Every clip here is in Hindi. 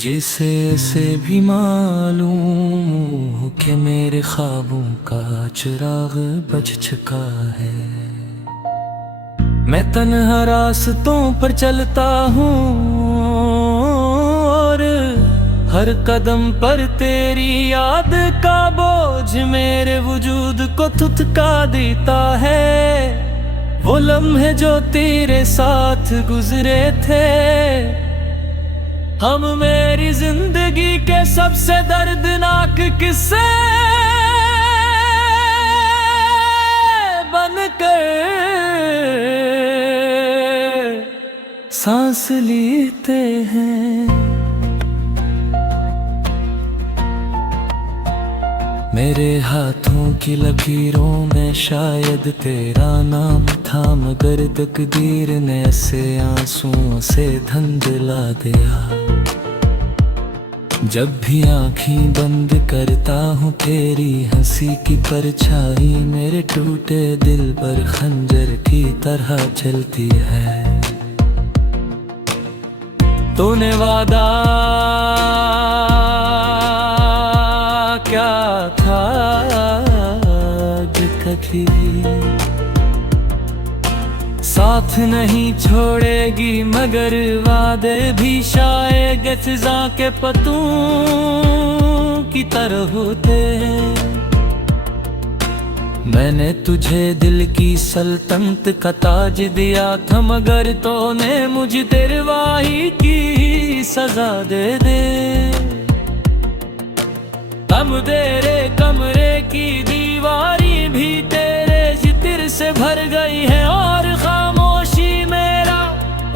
जिसे से भी मालूम कि मेरे ख्वाबों का चिराग बुझ चुका है। मैं तन्हा रास्तों पर चलता हूँ और हर कदम पर तेरी याद का बोझ मेरे वजूद को थुथका देता है। वो लम्हे जो तेरे साथ गुजरे थे, हम मेरी जिंदगी के सबसे दर्दनाक किस्से बनकर सांस लेते हैं। मेरे हाथों की लकीरों में शायद तेरा नाम था, मगर तकदीर ने ऐसे आंसुओं से धुंधला दिया। जब भी आँखें बंद करता हूँ तेरी हंसी की परछाई मेरे टूटे दिल पर खंजर की तरह चलती है। तूने वादा क्या था कभी साथ नहीं छोड़ेगी, मगर वादे भी शायद फिजा के पत्तों की तरह होते हैं। मैंने तुझे दिल की सल्तनत का ताज दिया था, मगर तूने मुझे दरवाही की सजा दे दे। हम तेरे कमरे की दीवारी भी तेरे जिक्र से भर गई है, और खामोशी मेरा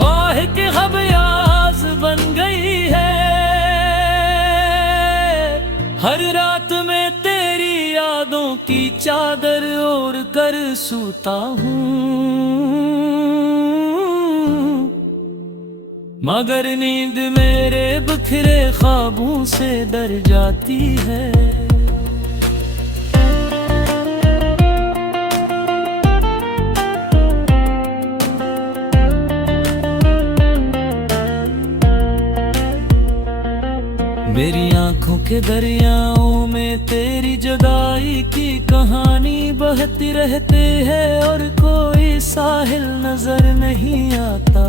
ओह की खबयाज बन गई है। हर रात में तेरी यादों की चादर ओढ़ कर सोता हूँ, मगर नींद मेरे बिखरे ख्वाबों से डर जाती है। मेरी आंखों के दरियाओं में तेरी जुदाई की कहानी बहती रहती है, और कोई साहिल नजर नहीं आता।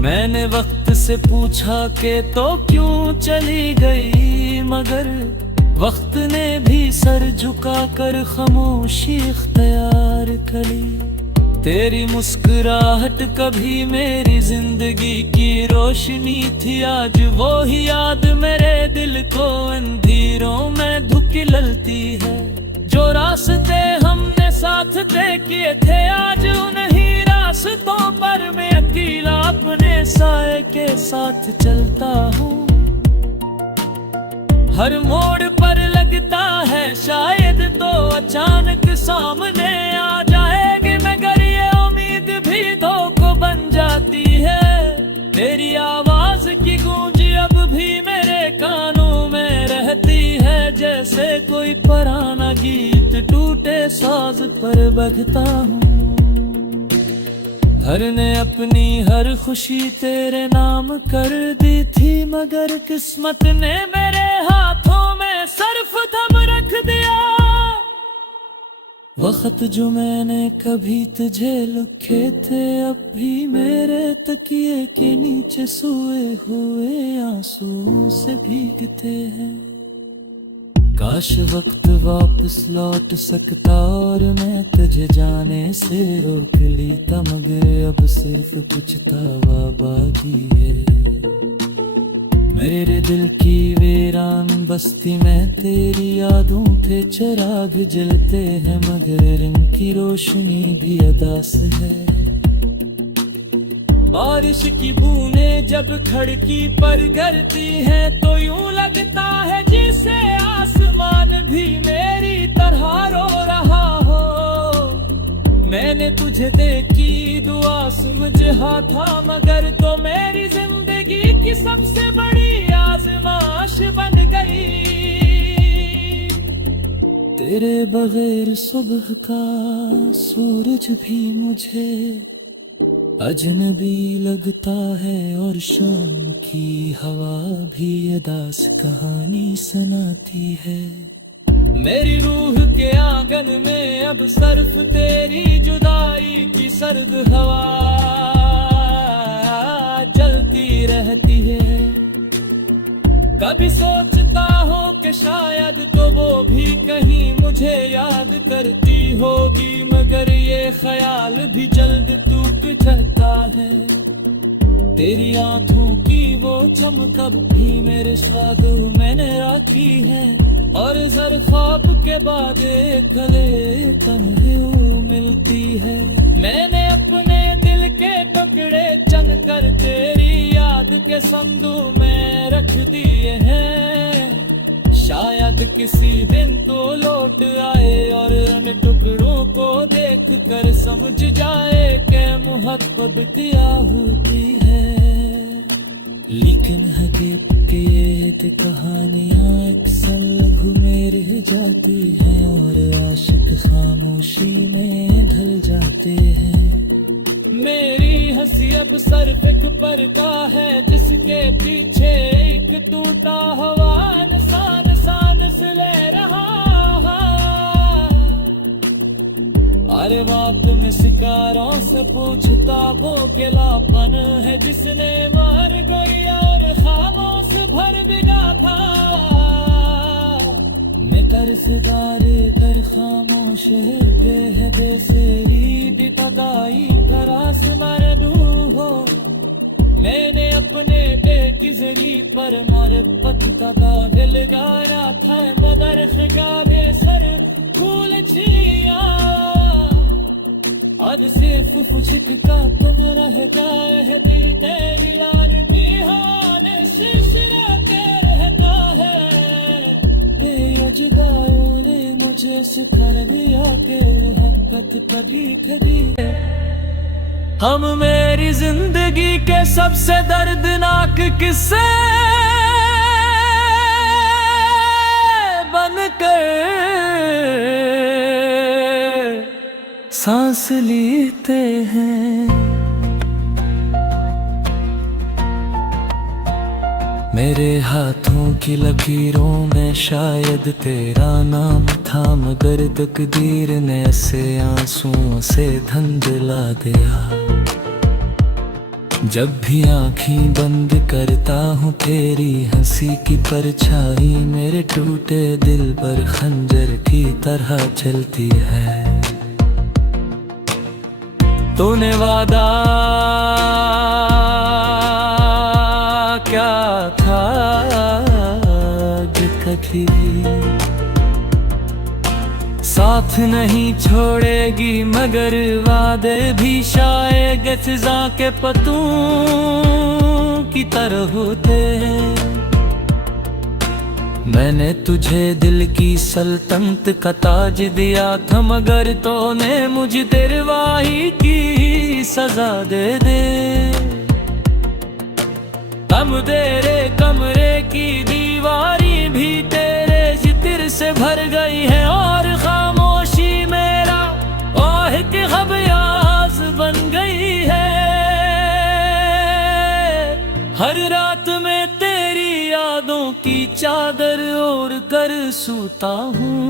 मैंने वक्त से पूछा कि तो क्यों चली गई, मगर वक्त ने भी सर झुकाकर खामोशी इख्तियार करी। तेरी मुस्कुराहट कभी मेरी जिंदगी की रोशनी थी, आज वो ही याद मेरे दिल को अंधेरों में धुकिलती है। जो रास्ते हमने साथ तय किए थे, आज उन्हीं रास्तों पर मैं अकेला अपने साए के साथ चलता हूँ। हर मोड़ पर लगता है शायद तो अचानक सामने आ जाएगी, मगर ये उम्मीद भी धोखा बन जाती है। तेरी आवाज की गूंज अब भी मेरे कानों में रहती है, जैसे कोई पुराना गीत टूटे साज पर बजता हूँ। हर ने अपनी हर खुशी तेरे नाम कर दी थी, मगर किस्मत ने मेरे हाथों में सर्फ थम रख दिया। वक्त जो मैंने कभी तुझे लिखे थे, अब भी मेरे तकिए के नीचे सोए हुए आंसुओं से भीगते हैं। काश वक्त वापस लौट सकता और मैं तुझे जाने से रोक लेता, मगर अब सिर्फ पछतावा बाकी है। मेरे दिल की वीरान बस्ती में तेरी यादों के चिराग जलते हैं, मगर इनकी रोशनी भी अदास है। बारिश की बूंदें जब खिड़की पर गिरती हैं, तो यूं लगता है जैसे आसमान भी मेरी तरह रो रहा हो। मैंने तुझे देखी दुआ समझा था, मगर तो मेरी जिंदगी की सबसे बड़ी आजमाइश बन गई। तेरे बगैर सुबह का सूरज भी मुझे अजनबी लगता है और शाम की हवा भी अदास कहानी सुनाती है। मेरी रूह के आंगन में अब सर्फ तेरी जुदाई की सर्द हवा चलती रहती है। कभी सोचता हो कि शायद तो वो भी कहीं मुझे याद करती होगी, मगर ये ख्याल भी जल्द टूट जाता है। तेरी आंखों की वो चमक अब भी मेरे साधु मैंने राखी है, और जर ख्वाब के बाद गले तन्हे मिलती है। मैंने अपने दिल के टुकड़े चन कर तेरी याद के संदूक में रख दिए हैं। शायद किसी दिन तो लौट आए और उन टुकड़ों को देख कर समझ जाए कि मोहब्बत क्या होती है। लेकिन हकीकत कहानियाँ एक लघु में रह जाती हैं और आशिक खामोशी में ढल जाते हैं। मेरी हंसी अब सिर्फ एक पर्दा है जिसके पीछे एक टूटा हुआ इंसान सांस ले रहा। हर बात में शिकारों से पूछता वो अकेलापन है जिसने मार गई और खामोश भर बिगा था। मैं कर्जदार कर खामोश पे है बेसेरी दिताई करास मरदू हो। मैंने अपने बेकिजरी पर मोहब्बत का दिल गाया था, मगर फिगारे सर फूल छिया। आज सिर्फ खुशक का तुम रह गए है, तेरी लाल की हाने शिशराते रहता है। बेजुदाइयों ने मुझे सिखा दिया कि मोहब्बत कभी कभी हम मेरी जिंदगी के सबसे दर्दनाक किस्से बनकर सांस लेते हैं। मेरे हाथों की लकीरों में शायद तेरा नाम था, मगर तकदीर ने ऐसे आंसुओं से धुंधला दिया। जब भी आँखें बंद करता हूँ तेरी हंसी की परछाई मेरे टूटे दिल पर खंजर की तरह चलती है। तूने वादा क्या था कभी साथ नहीं छोड़ेगी, मगर वादे भी शायद फिजा के पत्तों की तरह होते हैं। मैंने तुझे दिल की सल्तनत का ताज दिया था, मगर तूने मुझे दरवाही की सजा दे दे। हम तेरे कमरे की दीवारी भी तेरे जिक्र से भर गई है, और खामोशी मेरा ओह की खबयाज बन गई है। हर रात में तेरी यादों की चादर ओढ़ कर सोता हूँ,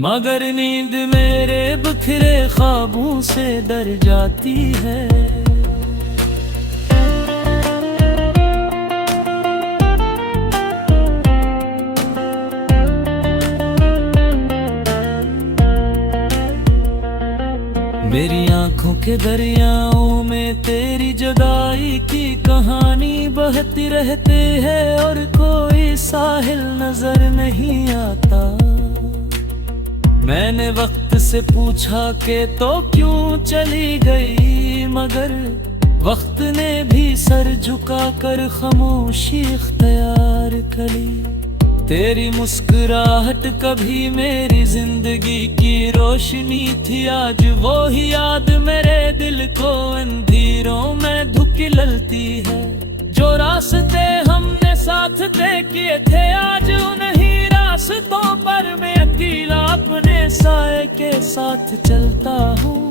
मगर नींद मेरे बिखरे ख्वाबों से डर जाती है। मेरी आंखों के दरियाओं में तेरी जुदाई की कहानी बहती रहती है, और कोई साहिल नजर नहीं आता। मैंने वक्त से पूछा कि तो क्यों चली गई, मगर वक्त ने भी सर झुका कर खामोशी इख्तियार करी। तेरी मुस्कुराहट कभी मेरी जिंदगी की रोशनी थी, आज वो ही याद मेरे दिल को अंधेरों में धुकिलती है। जो रास्ते हमने साथ तय किए थे आज उन्हीं रास्तों पर मैं अकेला अपने साए के साथ चलता हूँ।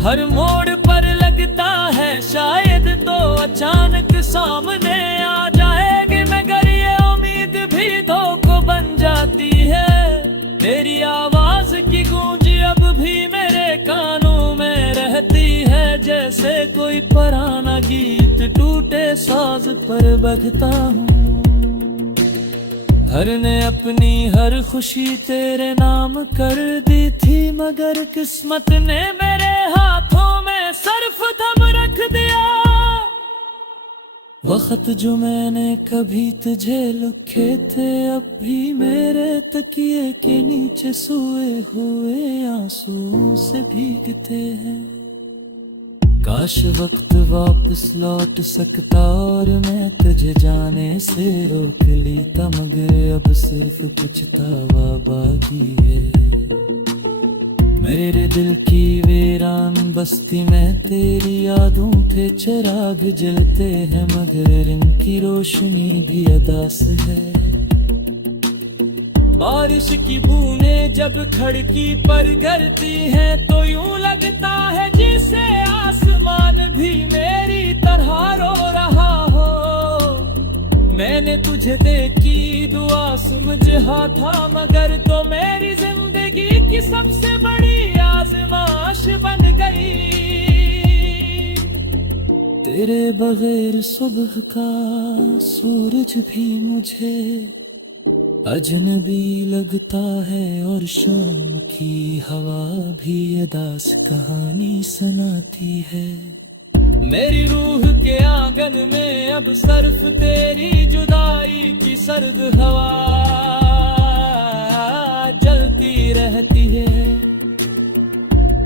हर मोड़ पर लगता है शायद तो अचानक सामने आ जाएगी, मगर ये उम्मीद भी धोखा बन जाती है। तेरी आवाज की गूंज अब भी मेरे कानों में रहती है, जैसे कोई पुराना गीत टूटे साज पर बजता हूँ। हर ने अपनी हर खुशी तेरे नाम कर दी थी, मगर किस्मत ने मेरे हाथों में सर्फ थम रख दिया। वक्त जो मैंने कभी तुझे लिखे थे, अब भी मेरे तकिए के नीचे सोए हुए आंसुओं से भीगते हैं। काश वक्त वापस लौट सकता और मैं तुझे जाने से रोक लेता, मगर अब सिर्फ पछतावा बाकी है। मेरे दिल की वीरान बस्ती में तेरी यादों के चिराग जलते हैं, मगर इनकी रोशनी भी अदास है। बारिश की बूंदें जब खिड़की पर गिरती हैं, तो यूं लगता है जैसे आसमान भी मेरी तरह रो रहा हो। मैंने तुझे देखी दुआ समझा था, मगर तो मेरी जिंदगी की सबसे बड़ी आजमाइश बन गई। तेरे बगैर सुबह का सूरज भी मुझे अजनबी लगता है, और शाम की हवा भी अदास कहानी सुनाती है। मेरी रूह के आंगन में अब सिर्फ तेरी जुदाई की सर्द हवा जलती रहती है।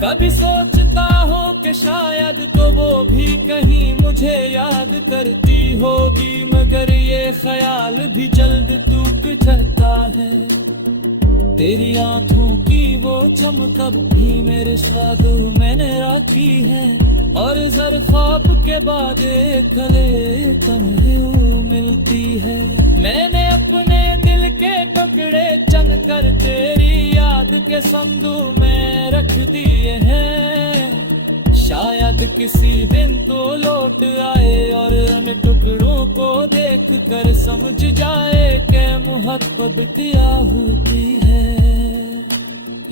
कभी सोचता हूँ कि शायद तो वो भी कहीं मुझे याद करती होगी, मगर ये ख्याल भी जल्द टूट जाता है। तेरी आंखों की वो चमक अब भी मेरे साधु मैंने राखी है, और जर ख्वाब के बाद कले तन्हे मिलती है। मैंने अपने दिल के टुकड़े चन कर तेरी याद के संदूक में रख दिए हैं। शायद किसी दिन तो लौट आए और उन टुकड़ों को देख कर समझ जाए कि मोहब्बत क्या होती है।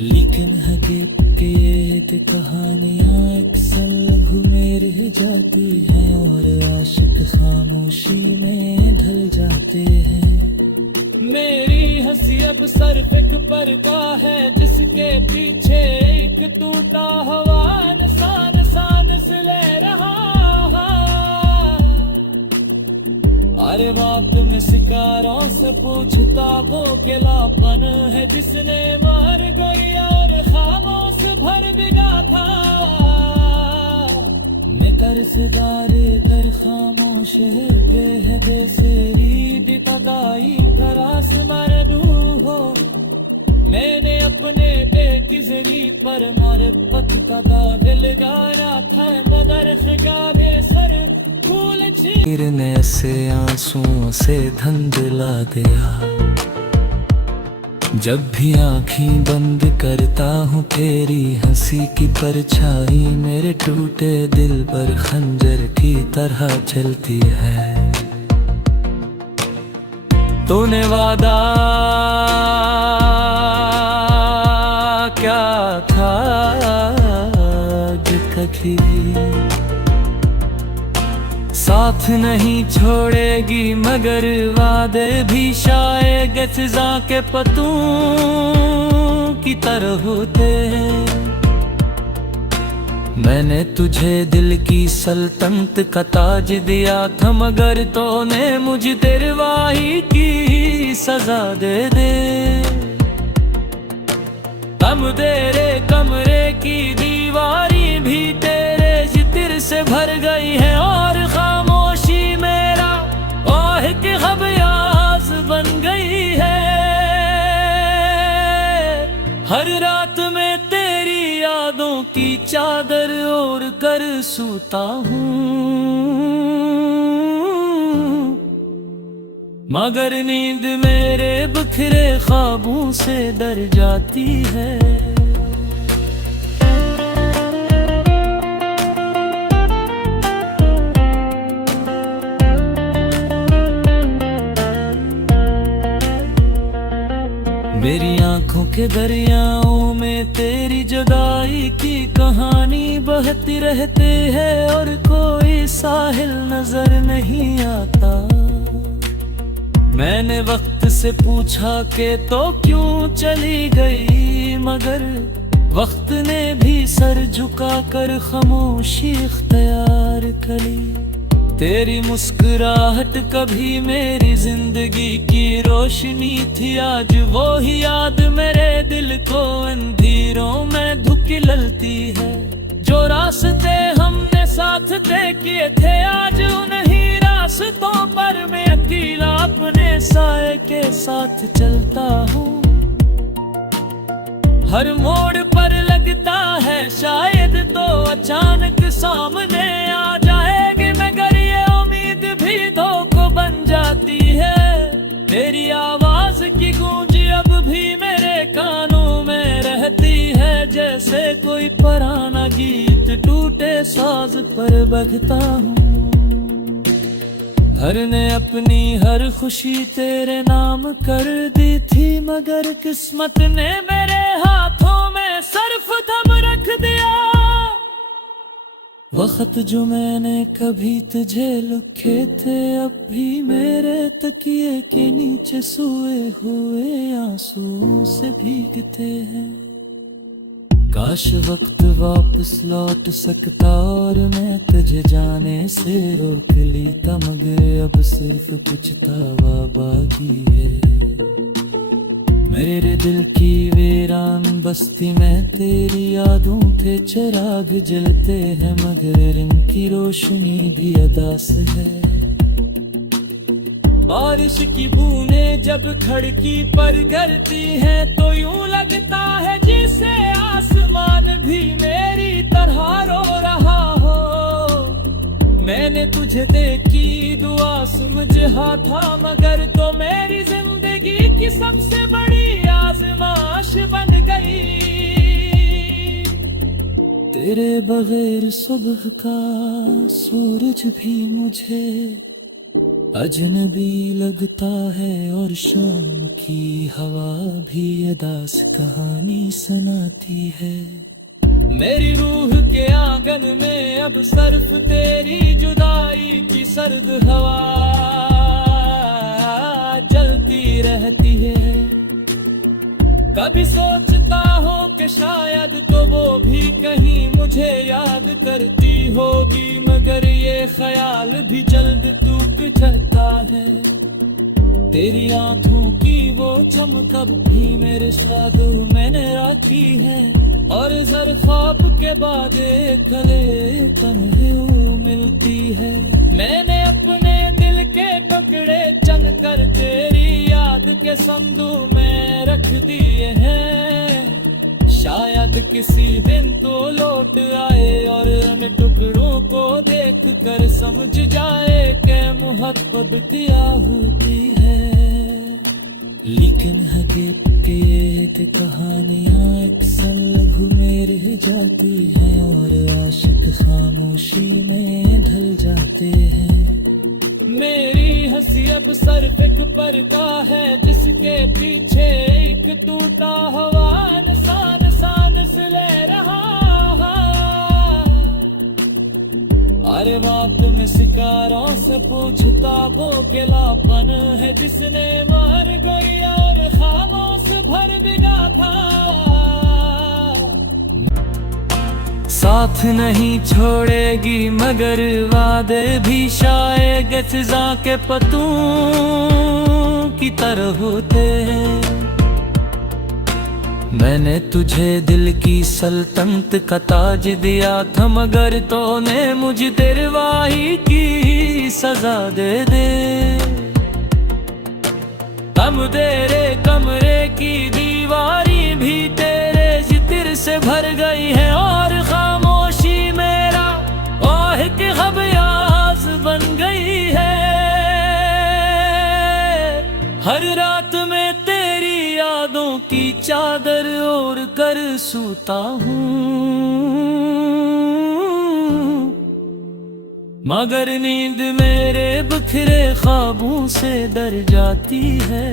लेकिन हकीकत के कहानियाँ अक्सर लघु में रह जाती हैं, और आशिक खामोशी में ढल जाते हैं। मेरी हंसी अब सिर्फ एक पर्दा है, जिसके पीछे एक टूटा हुआ निशान सांस ले रहा। हर बात में शिकारों से पूछता वो केलापन है, जिसने मार गई और खामोश भर बिगा था। मैं कर्जदारे कर खामोश पे है देसेरी दिताई तरास मरदू हो। मैंने अपने बेकिजरी पर मोहब्बत का दिल गाया था, मगर गावे सर फूल गिरने से आंसुओं से धुंधला दिया। जब भी आँखें बंद करता हूँ तेरी हंसी की परछाई मेरे टूटे दिल पर खंजर की तरह चलती है। तूने वादा क्या था कभी साथ नहीं छोड़ेगी, मगर वादे भी शायद फिजा के पत्तों की तरह होते हैं। मैंने तुझे दिल की सल्तनत का ताज दिया था, मगर तूने मुझे दरवाही की सजा दे दे। तम तेरे कमरे की दीवारी भी तेरे जिक्र से भर गई है, और खामोशी मेरा ओह की खबयाज बन गई है। हर रात में तेरी यादों की चादर ओढ़ कर सोता हूँ। मगर नींद मेरे बिखरे ख्वाबों से डर जाती है। मेरी आंखों के दरियाओं में तेरी जुदाई की कहानी बहती रहती है और कोई साहिल नजर नहीं आता। मैंने वक्त से पूछा कि तो क्यों चली गई, मगर वक्त ने भी सर झुका कर खामोशी इख्तियार कर ली। तेरी मुस्कुराहट कभी मेरी जिंदगी की रोशनी थी, आज वो ही याद मेरे दिल को अंधेरों में धुकिलती है। जो रास्ते हमने साथ तय किए थे आज उन्हीं रास्तों पर मैं अकेला अपने साए के साथ चलता हूँ। हर मोड़ पर लगता है शायद तो अचानक सामने आ जाएगी, मगर ये उम्मीद भी धोखा बन जाती है। तेरी आवाज की गूंज अब भी मेरे कानों में रहती है, जैसे कोई पुराना गीत टूटे साज पर बजता हूँ। हर ने अपनी हर खुशी तेरे नाम कर दी थी, मगर किस्मत ने मेरे हाथों में सर्फ थम रख दिया। वक्त जो मैंने कभी तुझे लिखे थे अब भी मेरे तकिए के नीचे सोए हुए आंसुओं से भीगते हैं। काश वक्त वापस लौट सकता और मैं तुझे जाने से रोक लेता, मगर अब सिर्फ पछतावा बाकी है। मेरे दिल की वीरान बस्ती में तेरी यादों के चिराग जलते हैं, मगर इनकी रोशनी भी अदास है। बारिश की बूंदें जब खिड़की पर गिरती हैं तो यूं लगता है जैसे आसमान भी मेरी तरह रो रहा हो। मैंने तुझे देखी दुआ समझा था, मगर तो मेरी जिंदगी की सबसे बड़ी आजमाइश बन गई। तेरे बगैर सुबह का सूरज भी मुझे अजनबी लगता है और शाम की हवा भी अदास कहानी सुनाती है। मेरी रूह के आंगन में अब सिर्फ तेरी जुदाई की सर्द हवा जलती रहती है। कभी सोचता हूँ कि शायद तो वो भी कहीं मुझे याद करती होगी, मगर ये ख्याल भी जल्द टूट जाता है। तेरी आंखों की वो चमक अब भी मेरे शादों मैंने रखी है, और हर ख्वाब के बाद कले तन्हे मिलती है। मैंने अपने दिल के टुकड़े चन कर तेरी याद के संदूक में रख दिए हैं। शायद किसी दिन तो लौट आए और उन टुकड़ों को देख कर समझ जाए कि मोहब्बत क्या होती है। लेकिन हकीकत ये कहानियाँ एक संग में रह जाती हैं और आशिक खामोशी में ढल जाते हैं। मेरी हंसी अब सिर्फ एक पर्दा है जिसके पीछे एक टूटा हुआ निशान सांस ले रहा। हर बात में शिकारों से पूछता वो केलापन है जिसने मार गई और खामोश भर बिगा था। साथ नहीं छोड़ेगी मगर वादे भी शायद फिजा के पत्तों की तरह होते हैं। मैंने तुझे दिल की सल्तनत का ताज दिया था, मगर तूने मुझे दिलवाही की सजा दे दे। हम तेरे कमरे की दीवारी भी तेरे जिक्र से भर गई है और खामोशी मेरा ओह की खबयाज बन गई है। हर रात में तेरी यादों की चादर ओढ़ कर सोता हूँ, मगर नींद मेरे बिखरे ख्वाबों से डर जाती है।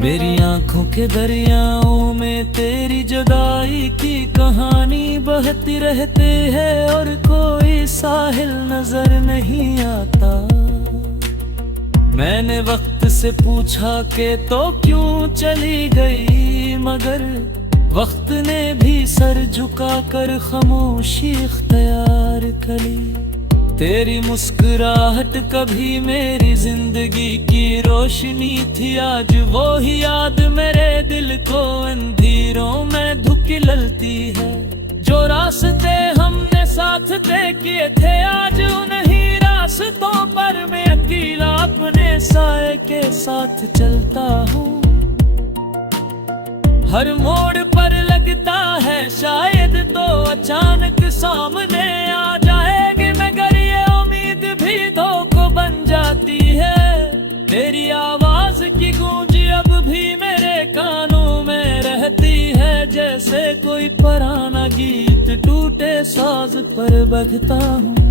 मेरी आंखों के दरियाओं में तेरी जुदाई की कहानी बहती रहती है और कोई साहिल नजर नहीं आता। मैंने वक्त से पूछा कि तो क्यों चली गई, मगर वक्त ने भी सर झुका कर खामोशी इख्तियार करी। तेरी मुस्कुराहट कभी मेरी जिंदगी की रोशनी थी, आज वो ही याद मेरे दिल को अंधेरों में धुकिलती है। जो रास्ते हमने साथ तय किए थे आज उन्हीं रास्तों पर मैं अकेला अपने साए के साथ चलता हूँ। हर मोड़ पर लगता है शायद तो अचानक सामने आ जाएगी, मगर ये उम्मीद भी धोखा बन जाती है। तेरी आवाज की गूंज अब भी मेरे कानों में रहती है, जैसे कोई पुराना गीत टूटे साज पर बजता हूँ।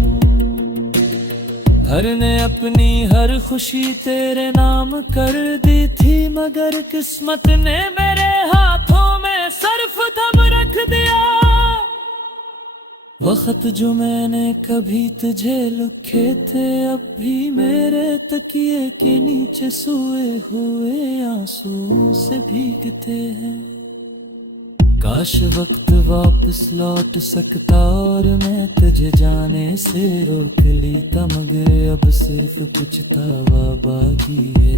हर ने अपनी हर खुशी तेरे नाम कर दी थी, मगर किस्मत ने मेरे हाथों में सर्फ थम रख दिया। वक्त जो मैंने कभी तुझे लिखे थे अब भी मेरे तकिए के नीचे सोए हुए आंसुओं से भीगते हैं। काश वक्त वापस लौट सकता और मैं तुझे जाने से रोक लेता, मगर अब सिर्फ कुछ तावा बाकी है।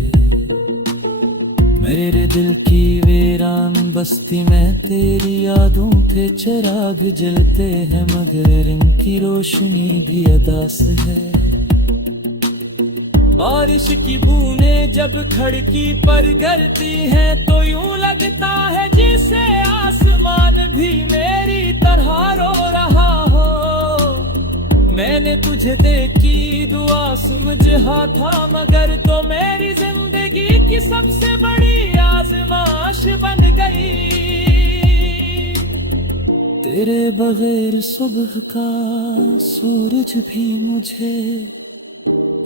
मेरे दिल की वीरान बस्ती में तेरी यादों के चिराग जलते हैं, मगर इनकी रोशनी भी अदास है। बारिश की बूंदें जब खिड़की पर गिरती हैं तो यूं लगता है जैसे आसमान भी मेरी तरह रो रहा हो। मैंने तुझे देखी दुआ समझा था, मगर तो मेरी जिंदगी की सबसे बड़ी आजमाइश बन गई। तेरे बगैर सुबह का सूरज भी मुझे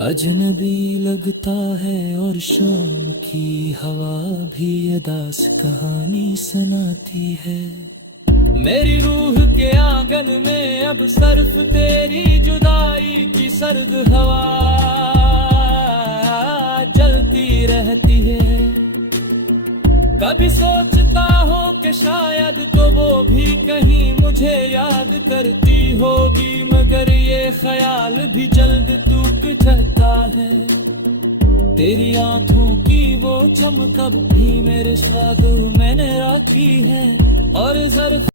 अजनबी लगता है और शाम की हवा भी अदास कहानी सुनाती है। मेरी रूह के आंगन में अब सिर्फ तेरी जुदाई की सर्द हवा जलती रहती है। कभी सोचता हूँ कि शायद तो वो भी कहीं मुझे याद करती होगी, मगर ये ख्याल भी जल्द टूट जाता है। तेरी आंखों की वो चमक भी मेरे साथ मैंने रखी है और